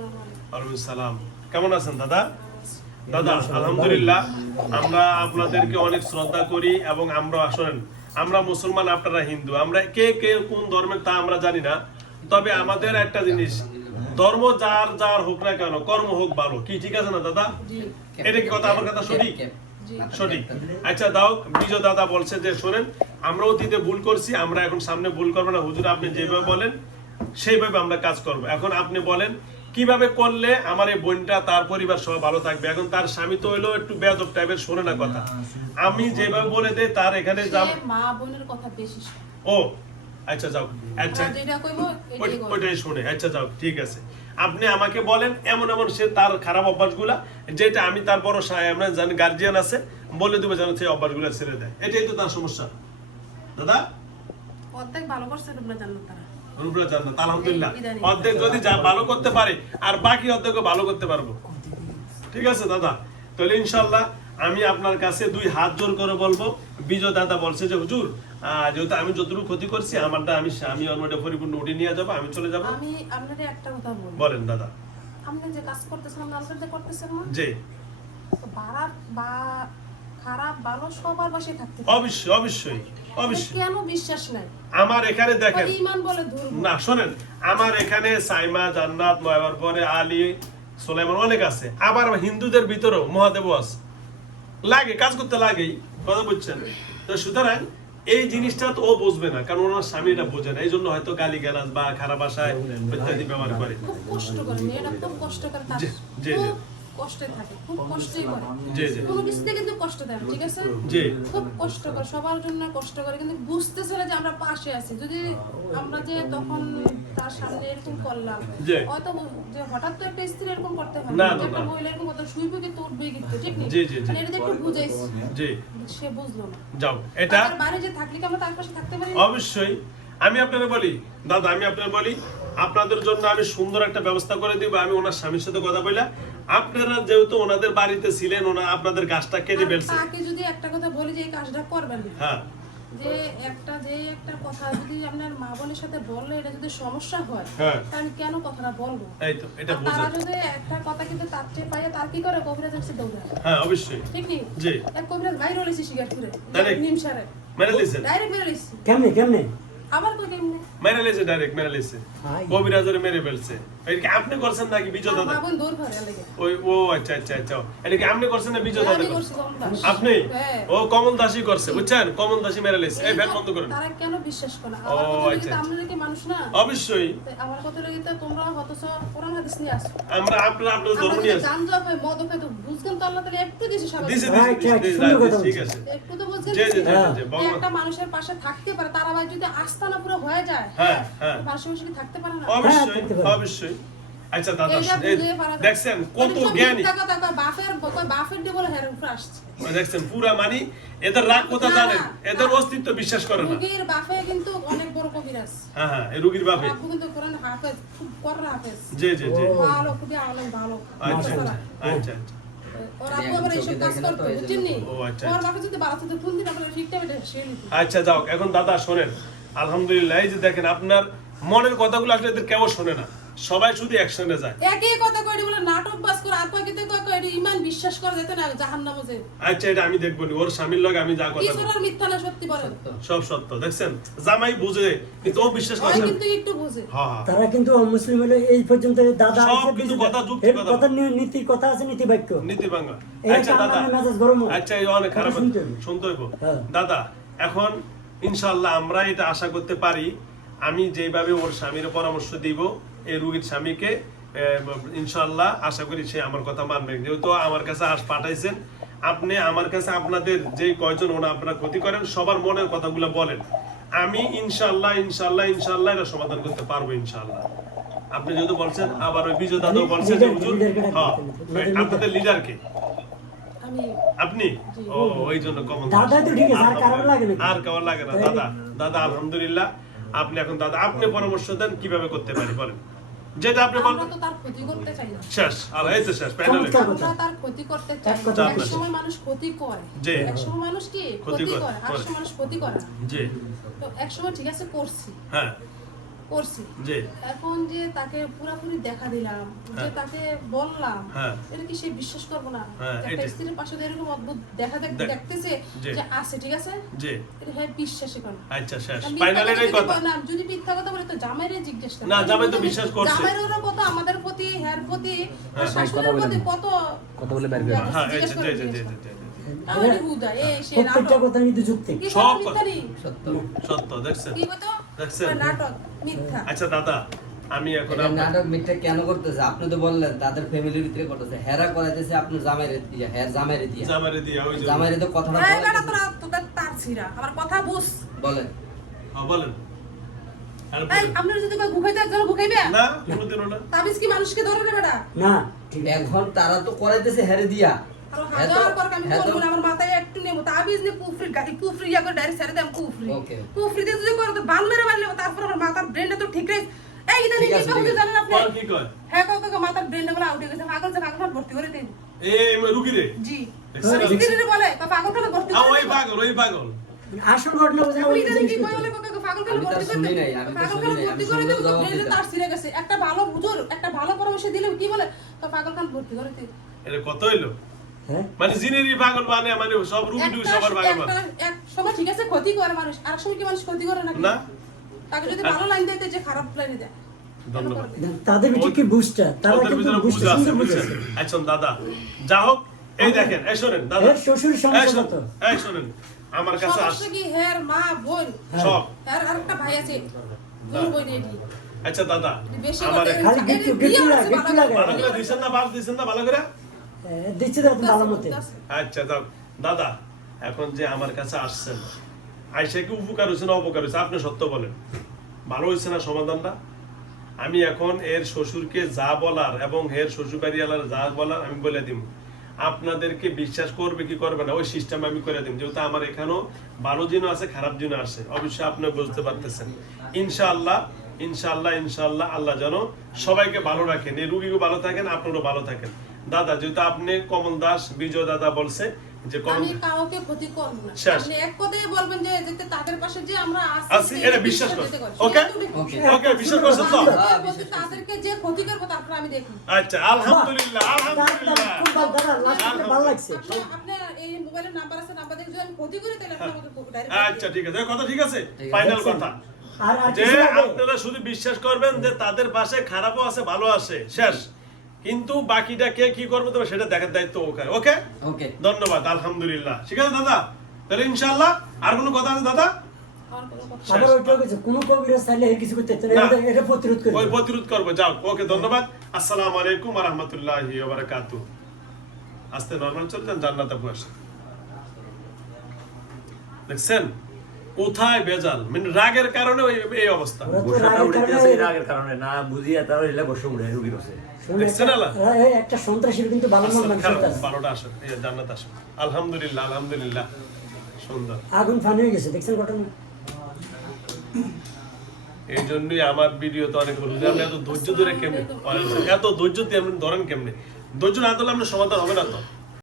ওয়ালাইকুম সালাম। কেমন আছেন দাদা? দাদা আলহামদুলিল্লাহ, আমরা আপনাদেরকে অনেক শ্রদ্ধা করি এবং আমরা আসলেন আমরা মুসলমান, আপনারা হিন্দু। আমরা কে কে কোন ধর্মের তা আমরা জানি না, তবে আমাদের একটা জিনিস, ধর্ম যার যার হোক না কেন, কর্ম হোক ভালো। কি ঠিক আছে না দাদা? এটা কি কথা? আমার কথা সঠিক? সঠিক। আচ্ছা দাও, বিজয় দাদা বলছে যে শোনেন, আমরা অতীতে ভুল করছি, আমরা এখন সামনে ভুল করবো না। হুজুর আপনি যেভাবে বলেন সেইভাবে আমরা কাজ করব। এখন আপনি বলেন কিভাবে করলে আমার এই বোনটা তার পরিবার সব ভালো থাকবে। এখন তার স্বামী তো হইলো একটু বেয়াদব টাইপের, শোনে না কথা। আমি যেভাবে বলে দেই তার এখানে যাব, মা বোনের কথা বেশি শোনে। ও আচ্ছা যাও, আচ্ছা যেটা কইবো ওইটাই শুনে। আচ্ছা যাও, ঠিক আছে। আপনি আমাকে বলেন এমন এমন সে তার খারাপ অভ্যাসগুলা, যেটা আমি তার বড় আমরা জানি গার্জিয়ান আছে, বলে দেবো যেন সেই অভ্যাসগুলা ছেড়ে দেয়। এটাই তো তার সমস্যা দাদা। অর্ধেক ভালো করছে তোমরা জানো তারা। আলহামদুলিল্লাহ, অর্ধেক যদি যা ভালো করতে পারে আর বাকি অর্ধেকও ভালো করতে পারবো। ঠিক আছে দাদা, তাহলে ইনশাল্লাহ আমি আপনার কাছে দুই হাত জোর করে বলবো। বিজয় দাদা বলছে যে হুজুর যেহেতু আমি যতটুকু ক্ষতি করছি আমারটা আমি অলরেডি পরিপূর্ণ উঠিয়ে নিয়ে যাবো, আমি চলে যাবো। আমি আপনাদের একটা কথা বলবো। বলেন দাদা। আপনি যে কাজ করতেছেন আলসাতে করতেছেন না? জি। খারাপ বা খারাপ ভালো সবার পাশে থাকতে হবে। অবশ্যই অবশ্যই অবশ্যই। কেন বিশ্বাস নাই? আমার এখানে দেখেন, ঈমান বলে ধরব না শোনেন, আমার এখানে সাইমা, জান্নাত, ময়বার পরে আলী, সুলাইমান অনেক আছে। আবার হিন্দুদের ভিতরেও মহাদেবও আছে। লাগে, কাজ করতে লাগেই, কথা বুঝছেন? তো সুতরাং এই জিনিসটা তো ও বুঝবে না, কারণ ওনার স্বামী এটা বোঝে না। এই জন্য হয়তো গালি গালাজ বা খারাপ ভাষায় ইত্যাদি ব্যবহার করে। খুব কষ্ট করে, মেয়েটা খুব কষ্ট করে, তার জি জি জি কষ্টে থাকে, খুব কষ্টই করে। জি জি কোনো কিছুতে কিন্তু কষ্ট দেয় না, ঠিক আছে? জি খুব কষ্ট করে, সবার জন্য কষ্ট করে, কিন্তু বুঝতেছে না যে আমরা পাশে আছি। যদি আমরা যে তখন তার সামনে এরকম করলাম, হয়তো যে হঠাৎ তো একটা স্ত্রী এরকম করতে পারে না, একটা মহিলা এরকম করতে শুইবে কিন্তু উঠবে কিন্তু, ঠিক নেই? জি জি জি মানে এটা একটু বুঝাইছি, জি সে বুঝলো না। যাও, এটা তার বাইরে যে থাকলে কি আমরা তার পাশে থাকতে পারি? অবশ্যই। আমি আপনাদের বলি দাদা, আমি আপনাদের বলি, আপনাদের জন্য আমি সুন্দর একটা ব্যবস্থা করে দিব। আমি ওনার স্বামীর সাথে কথা বলি, আপনারা যেহেতু ওনাদের বাড়িতে ছিলেন, ওনা আপনাদের গাছটা কেটে ফেলছে। তাকে যদি একটা কথা বলি যে এই কাজটা করবেন না, হ্যাঁ, যে একটা কথা যদি আপনার মা বোনের সাথে বললে এটা যদি সমস্যা হয়, হ্যাঁ, তাহলে কেন কথাটা বলবো? এই তো এটা আর বুঝেন। তারা যদি একটা কথা কিন্তু তার চেয়ে পাইয়া তার কি করে, কবিরাজ এসে দৌড়ায়। হ্যাঁ অবশ্যই, ঠিক নেই? জি। এক কবিরাজ বাইরে হলেছে শিকার করে Direct? নিমসারে মেরে লিছেন? ডাইরেক্ট মেরে লিখছি। কেমনে কেমনে আবার কই কেমনে? মেরে লিছে, ডাইরেক্ট মেরে লিছে, কবিরাজের মেরে ফেলছে। এটা কি আপনি করছেন নাকি বিজয় দাদা? মা বোন দৌড় করে লাগে। ওই ও আচ্ছা আচ্ছা আচ্ছা, এটা কি আপনি করছেন না বিজয় দাদা আমি করছে? করছি কমল দাস। আপনি? হ্যাঁ। ও কমল দাসই করছে, বুঝছেন? কমল দাসই মেরে লিছে। এই ফ্যান বন্ধ করেন। তারা কেন বিশ্বাস করে না? ও, আমার কথা আচ্ছা, লাগে তো আমরা কি মানুষ না? অবশ্যই। তাই আমার কথা লাগে তো তোমরা হতছ কোরআন হাদিস নিয়ে আসো। আমরা আপনার ধর্ম নিয়ে আসি। জান জব হয় মদ হয় তো বুঝছেন তো আল্লাহ তাআলা একটু দিছে সবাই। দিছে ঠিক আছে। একটু তো বুঝছেন। জি জি জি, একটা মানুষের পাশে থাকতে পারে, তার আবার যদি আস্থানা পুরো হয়ে যায়, হ্যাঁ হ্যাঁ মানুষের পাশে কি থাকতে পারে না? অবশ্যই অবশ্যই। আচ্ছা দাদা, দেখছেন কত জ্ঞানী, বাফের দিয়ে বলে হেরে উপরে আসছে। দেখছেন পুরা মানি এদের রাগ কথা জানেন, এদের অস্তিত্ব বিশ্বাস করে না। রোগীর বাফে কিন্তু অনেক বড় কবিরাজ। হ্যাঁ হ্যাঁ, এই রোগীর বাপে আপু কিন্তু কোরআন হাফেজ, খুব বড় হাফেজ। জি জি জি, ভালো, খুবই আলেম, ভালো। আচ্ছা আচ্ছা আচ্ছা। ওর আপু আবার এইসব কাজ করতো, বুঝছেন নি? ও আচ্ছা ওর বাপে যদি বাড়াতে তো কোন দিন আপনার ঠিক টাইমে সে নিত। আচ্ছা যাও, এখন দাদা শোনেন, আলহামদুলিল্লাহ এই যে দেখেন আপনার মনের কথাগুলো আসলে এদের কেউ শোনে না, সবাই শুধু অ্যাকশনে যায়। একই কথা কইডি বলে নাটক বাস করে আর কইতে কই এটি ঈমান বিশ্বাস করে যেতে না জাহান্নামে যে। আচ্ছা এটা আমি দেখবো নি, ওর স্বামীর লগে আমি যা কথা বলি ঈশ্বরের মিথ্যা না সত্যি বলেন। সব সত্য। দেখছেন জামাই বুঝে কিন্তু ও বিশ্বাস করে ওই না। কিন্তু একটু বুঝে। হ্যাঁ হ্যাঁ, তারা কিন্তু মুসলিম হলে এই পর্যন্ত দাদা সব এসে কিন্তু বুঝে কথা যায়। যুক্তি এর কথা। কথা নীতি কথা আছে, নীতি বাক্য নীতি ভাঙা। এটা আচ্ছা দাদা, আমার মেজাজ গরম হয়। আচ্ছা এই অনেক খারাপ, শুনতে হবে। শুনতে হইব। হ্যাঁ। দাদা এখন ইনশাআল্লাহ আমরা এটা আশা করতে পারি, আমি যেভাবে ওর স্বামীর পরামর্শ দিব এই রোগীর স্বামীকে, ইনশাআল্লাহ আশা করি সে আমার কথা মানবে। যেহেতু আমার কাছে আজ পাঠাইছেন, আপনি আমার কাছে আপনাদের যে কয়জন ওনা আপনারা ক্ষতি করেন সবার মনের কথাগুলো বলেন, আমি ইনশাআল্লাহ ইনশাআল্লাহ ইনশাআল্লাহ এটা সমাধান করতে পারবো ইনশাআল্লাহ। আপনি যেহেতু বলছেন, আবার ওই বিজয় দাদাও বলছে যে হুজুর, হ্যাঁ আপনাদের লিডারকে আমি আপনি, ও ওই জন্য কমন দাদা তো ঠিক আছে, আর কারণ লাগে না। আর কারণ লাগে না দাদা। দাদা আলহামদুলিল্লাহ, আপনি এখন দাদা আপনি পরামর্শ দেন কিভাবে করতে পারি বলেন, যেটা আপনি আমরা বলবেন। তো তার ক্ষতি করতে চাই না। শেষ, আর এই তো শেষ প্যানেলে। আমরা তার ক্ষতি করতে চাই। এক কথা এক সময় মানুষ ক্ষতি করে, জি। এক সময় মানুষ কি ক্ষতি ক্ষতি করে, করে, আর সময় মানুষ ক্ষতি করে না। জি তো এক সময় ঠিক আছে করছি, হ্যাঁ করছি। জি এখন যে তাকে পুরাপুরি দেখা দিলাম, যে তাকে বললাম, হ্যাঁ এটা কি সে বিশ্বাস করবো না? হ্যাঁ, একটা এটাই। স্ত্রীর পাশে তো এরকম অদ্ভুত দেখতেছে জি। যে আছে, ঠিক আছে, জি এটা হ্যাঁ বিশ্বাসই করে না। আচ্ছা শেষ মিথ্যা ফাইনালি কথা এই কথা যদি না, যদি মিথ্যা কথা বলে তো জামাইরে জিজ্ঞেস করেন। না, জামাই তো বিশ্বাস করছে। জামাইরেরও কত আমাদের প্রতি, হ্যার প্রতি, হ্যাঁ, শাশুড়ির প্রতি কত কথা বলে বের করে হ্যাঁ জিজ্ঞেস করে জি জিজ্ঞেস জি করে। জি তাহলে বুঝা, সে প্রত্যেকটা নাটক। কথা কিন্তু যুক্তি। কি সব কথা কথা। মিথ্যা নেই? সত্য সত্য দেখছেন কি কথা? দেখছেন? নাটক, মিথ্যা। আচ্ছা দাদা আমি এখন এটা নাটক মিথ্যা কেন করতেছে? আপনি তো বললেন তাদের ফ্যামিলির ভিতরে করতেছে, হেরা করাইতেছে আপনার জামাইরে দিয়া, হ্যাঁ জামাইরে দিয়া, জামারে দিয়া ওই যে জামাইরে তো কথাটা এই বেটা বলে তোরা তোদের তার ছিড়া, আমার কথা বুঝ। বলেন। হ্যাঁ বলেন আর এই বলেন। আপনারা যদি কেউ ঘুমাইতে একজন ঘুমাইবে না কোনোদিনও না তাবিজ কি মানুষকে ধরে না বেটা? না এখন তারা তো করাইতেছে হেরে দিয়া, আর হ্যাঁ হাজার তো- পর আমি হ্যাঁ তো- বলবো না, আমার মাথায় একটু নেব তাবিজ নে কুফরি গাড়ি কুফরি ইয়া করে ডাইরেক্ট ছেড়ে দাম কুফরি Okay. কুফরি দিয়ে যদি করে তো বান মেরে মারলে তারপর আমার মাথার ব্রেনটা তো ঠিক রয়েছে। এই ইদানি ঠিক কি আছে, কথা ঠিক আছে। জানেন আপনি? কোন কি কয় হ্যাঁ কাকা মাথার ব্রেনটা বলে আউট হয়ে গেছে, পাগল যে পাগল ভর্তি করে দেন। এই রুগী রে জি দেখছেন? স্ত্রীরে বলে তো পাগল করে ভর্তি করে ওই দেন। পাগল ওই পাগল আসল ঘটনা বোঝা এখন ওই ইদানি জিনিস কি কিন্তু। কয় বলে কাকা পাগল করে আমি তো ভর্তি করে শুনি দেন। নাই, আমি তো পাগল শুনি করে নাই, ভর্তি আমি করে শুনলেও দেন, জবাব ব্রেনে দিতাম। তার ছিঁড়ে গেছে। একটা ভালো হুজুর একটা ভালো পরামর্শ দিলে কি বলে তো পাগল খান ভর্তি করে দেন। এটা কত হইলো হ্যাঁ মানে জিনেরই পাগল মানে মানে সব রুগী টুগী সবার পাগল মানে এক সময় ঠিক আছে ক্ষতি করে মানুষ, আর সময় কি মানুষ ক্ষতি করে নাকি? না তাকে যদি ভালো লাইন দেয় যে খারাপ লাইনে দেয়। ধন্যবাদ তাদের ভিতরে কি বুঝটা তারা ওদের কিন্তু ভিতরে বুঝতে বুঝ আছে সুন্দর বুঝছেন বুঝেছে। আচ্ছা দাদা যা হোক এই দেখেন এই শোনেন দাদা এর শ্বশুরের সমস্যা কত? এই শোনেন আমার কাছে আস সমস্যা কি হের মা বোন, সব হের আরেকটা ভাই আছে দুই বোন এটি আচ্ছা দাদা বেশি আমার কথা খালি এর গিট্টু বিয়ে গিট্টু হচ্ছে গিট্টু ভালো লাগে ভালো করে দিছেন না বাপ দিছেন না ভালো করে দিচ্ছে তো ভালো মতে আচ্ছা দাদা এখন যে আমার কাছে আসছেন আইসা কি উপকার হয়েছে না অপকার হয়েছে আপনি সত্য বলেন ভালো হয়েছে না সমাধানটা আমি এখন এর শ্বশুরকে যা বলার এবং এর শ্বশুরবাড়িওয়ালার যা বলার আমি বলে দিব আপনাদেরকে বিশ্বাস করবে কি করবে না ওই সিস্টেম আমি করে দিব যেহেতু আমার এখানেও ভালো জিনও আছে খারাপ জিনও আছে অবশ্যই আপনি বুঝতে পারতেছেন ইনশাআল্লাহ ইনশাআল্লাহ ইনশাআল্লাহ আল্লাহ যেন সবাইকে ভালো রাখেন এই রুগীকে ভালো থাকেন আপনারও ভালো থাকেন দাদা যেহেতু আপনি কমল দাস বিজয় দাদা বলছে যে কমল আমি কাউকে ক্ষতি করব না। শেষ। আপনি এক কথাই বলবেন যে যেতে তাদের পাশে যে আমরা আছি, এটা বিশ্বাস কর। ওকে? ওকে বিশ্বাস করছেন তো তাদেরকে যে ক্ষতি করবো তারপর আমি দেখব। আচ্ছা আলহামদুলিল্লাহ আলহামদুলিল্লাহ খুব ভালো দাদা লাস্টে ভালো লাগছে আপনার এই মোবাইলের নাম্বার আছে, নাম্বার দেখে যদি আমি ক্ষতি করি তাহলে আপনি আমাকে ডাইরেক্ট আচ্ছা ঠিক আছে কথা ঠিক আছে ঠিক আছে। ফাইনাল দেখছেন? কথা আর যে কিছু লাগে? আপনারা শুধু বিশ্বাস করবেন যে তাদের পাশে খারাপও আছে ভালো আছে শেষ কিন্তু বাকিটা কে কি করবে তবে সেটা দেখার দায়িত্ব ওকে ওকে ওকে ধন্যবাদ আলহামদুলিল্লাহ ঠিক আছে দাদা তাহলে ইনশাআল্লাহ আর কোনো কথা আছে দাদা আমার কোনো কথা আবার ওইটাও কিছু কোনো কবিরাজ চাইলে এর কিছু করতে হচ্ছে না না। এটা প্রতিরোধ করে ওই দেবে। প্রতিরোধ করবো যাও ওকে ধন্যবাদ আসসালামু আলাইকুম ওয়া রাহমাতুল্লাহি ওয়া বারাকাতুহু আস্তে নরমাল চলে যান জান্নাতে বসে দেখছেন কোথায় বেজাল মানে রাগের কারণে এই অবস্থা ওরা তো গোসাটা রাগের উঠেছে কারণে- এই রাগের কারণে না বুঝিয়া তারা এলা বসে উড়ে রুগীর কাছে শুনুন, দেখছেন আল্লাহ? একটা সন্ত্রাসীর কিন্তু ভালো মন মানসিকতা আছে। বারোটা আসে এই জান্নাত আসে আলহামদুলিল্লাহ আলহামদুলিল্লাহ সুন্দর আগুন ফান হয়ে গেছে দেখছেন ঘটনা এই জন্যই আমার ভিডিও তো অনেক বলছি আপনি এত ধৈর্য ধরে কেমনে এত ধৈর্য দিয়ে আপনি ধরেন কেমনে ধৈর্য না ধরলে আপনার সমাধান হবে না তো